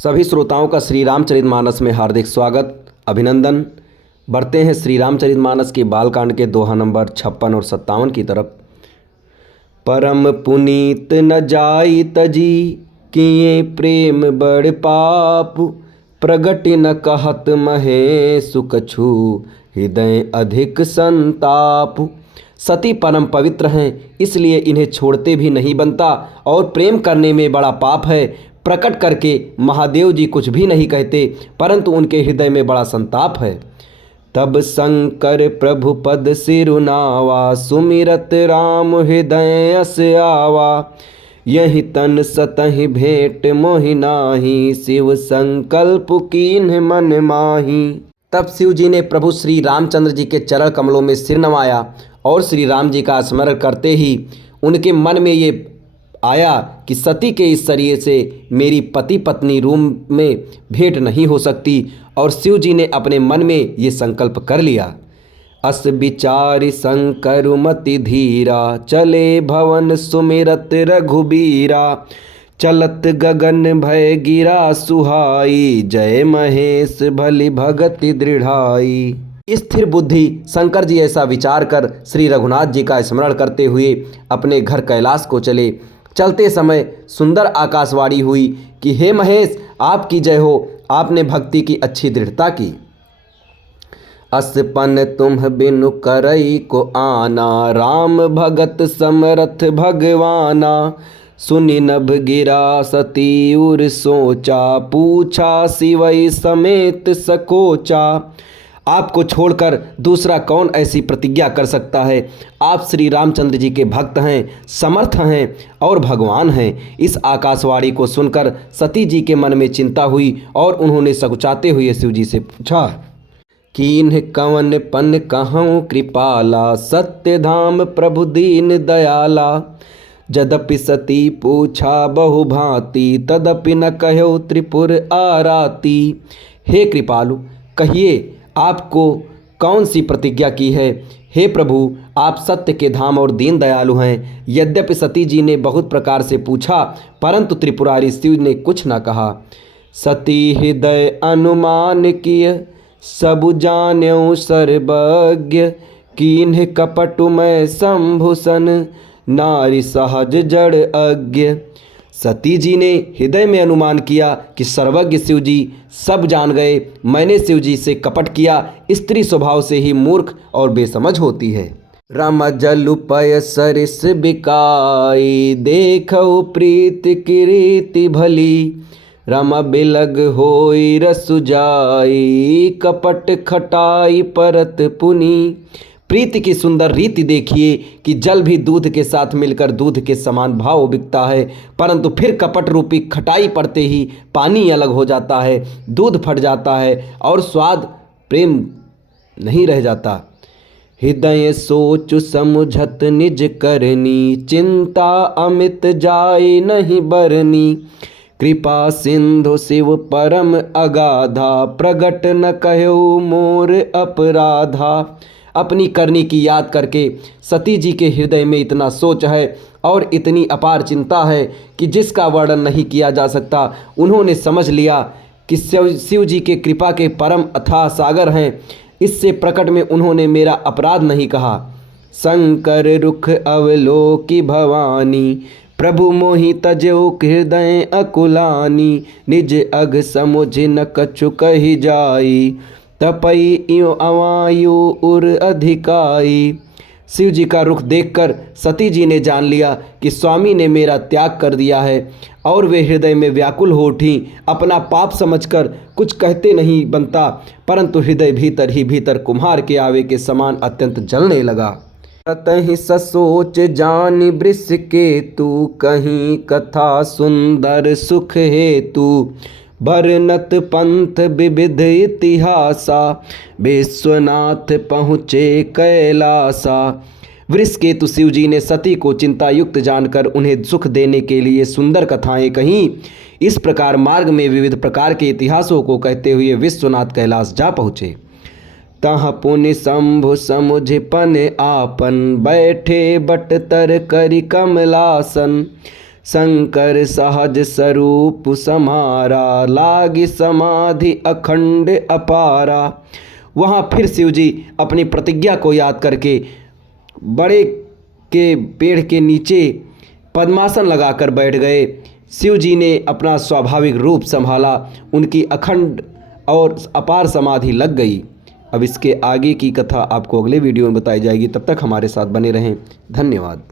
सभी श्रोताओं का श्री रामचरितमानस में हार्दिक स्वागत, अभिनंदन। बढ़ते हैं श्री रामचरितमानस के बालकांड के दोहा नंबर 56 और 57 की तरफ। परम पुनीत न जाई तजी, किए प्रेम बड़ पाप। प्रगट न कहत महे सुकछु, हृदय अधिक संताप। सती परम पवित्र हैं, इसलिए इन्हें छोड़ते भी नहीं बनता, और प्रेम करने में बड़ा पाप है। प्रकट करके महादेव जी कुछ भी नहीं कहते, परंतु उनके हृदय में बड़ा संताप है। तब शंकर प्रभु पद सिरुनावा, सुमिरत राम हृदय अस आवा। यही तन सतहि भेंट मोहि नाही, शिव संकल्प कीन्ह मन माही। तब शिव जी ने प्रभु श्री रामचंद्र जी के चरण कमलों में सिर नवाया, और श्री राम जी का स्मरण करते ही उनके मन में ये आया कि सती के इस शरीर से मेरी पति पत्नी रूम में भेंट नहीं हो सकती, और शिव जी ने अपने मन में ये संकल्प कर लिया। अस विचारि शंकर मति धीरा, चले भवन सुमिरत रघुबीरा। चलत गगन भय गिरा सुहाई, जय महेश भली भगति दृढ़ाई। स्थिर बुद्धि शंकर जी ऐसा विचार कर श्री रघुनाथ जी का स्मरण करते हुए अपने घर कैलाश को चले। चलते समय सुंदर आकाशवाणी हुई कि हे महेश, आपकी जय हो, आपने भक्ति की अच्छी दृढ़ता की। असपन तुम बिनु करई को आना, राम भगत समरथ भगवाना। सुनि नभ गिरा सती उर सोचा, पूछा शिवई समेत सकोचा। आपको छोड़कर दूसरा कौन ऐसी प्रतिज्ञा कर सकता है? आप श्री रामचंद्र जी के भक्त हैं, समर्थ हैं और भगवान हैं। इस आकाशवाणी को सुनकर सती जी के मन में चिंता हुई, और उन्होंने सकुचाते हुए शिव जी से पूछा, कीन्ह कवन पन कहूँ कृपाला, सत्य धाम प्रभु दीन दयाला। जदपि सती पूछा बहु भांति, तदपि न कहो त्रिपुर आराती। हे कृपालु, कहिए आपको कौन सी प्रतिज्ञा की है? हे प्रभु, आप सत्य के धाम और दीन दयालु हैं। यद्यपि सती जी ने बहुत प्रकार से पूछा, परंतु त्रिपुरारी शिव ने कुछ न कहा। सती हृदय अनुमान किय, सब जान्यौ सर्वज्ञ। कीन्ह कपटु मैं शंभुसन, नारी सहज जड़ अज्ञ। सती जी ने हृदय में अनुमान किया कि सर्वज्ञ शिव जी सब जान गए। मैंने शिव जी से कपट किया। स्त्री स्वभाव से ही मूर्ख और बेसमझ होती है। रम जलुपय सरिस बिकाई, देखौ प्रीत कीर्ति भली। रम बिलग होई रसु जाई, कपट खटाई परत पुनी। प्रीति की सुंदर रीति देखिए कि जल भी दूध के साथ मिलकर दूध के समान भाव बिकता है, परंतु फिर कपट रूपी खटाई पड़ते ही पानी अलग हो जाता है, दूध फट जाता है और स्वाद प्रेम नहीं रह जाता। हृदय सोच समुझत निज करनी, चिंता अमित जाय नहीं बरनी। कृपा सिंधु शिव परम अगाधा, प्रगट न कहो मोर अपराधा। अपनी करनी की याद करके सती जी के हृदय में इतना सोच है और इतनी अपार चिंता है कि जिसका वर्णन नहीं किया जा सकता। उन्होंने समझ लिया कि शिव जी के कृपा के परम अथाह सागर हैं। इससे प्रकट में उन्होंने मेरा अपराध नहीं कहा। शंकर रुख अवलोकी भवानी, प्रभु मोहि तजो हृदय अकुलानी। निज अघ समुझ न कछु कहि जाई, तपई इयो अवायु उर अधिकाई। शिव जी का रुख देखकर सती जी ने जान लिया कि स्वामी ने मेरा त्याग कर दिया है, और वे हृदय में व्याकुल हो उठी। अपना पाप समझकर कुछ कहते नहीं बनता, परंतु हृदय भीतर ही भीतर कुम्हार के आवे के समान अत्यंत जलने लगा। ततहि ससोच जानि वृष के तू, कहीं कथा सुंदर सुख हेतु। बरनत पंथ विविध इतिहासा, विश्वनाथ पहुँचे कैलासा। वृषकेतु शिव जी ने सती को चिंता युक्त जानकर उन्हें सुख देने के लिए सुंदर कथाएं कहीं। इस प्रकार मार्ग में विविध प्रकार के इतिहासों को कहते हुए विश्वनाथ कैलाश जा पहुँचे। तह पुनि शंभु समुझ पन आपन, बैठे बट तर करि कमलासन। शंकर सहज स्वरूप समारा, लागी समाधि अखंड अपारा। वहाँ फिर शिव जी अपनी प्रतिज्ञा को याद करके बड़े के पेड़ के नीचे पद्मासन लगाकर बैठ गए। शिव जी ने अपना स्वाभाविक रूप संभाला, उनकी अखंड और अपार समाधि लग गई। अब इसके आगे की कथा आपको अगले वीडियो में बताई जाएगी। तब तक हमारे साथ बने रहें। धन्यवाद।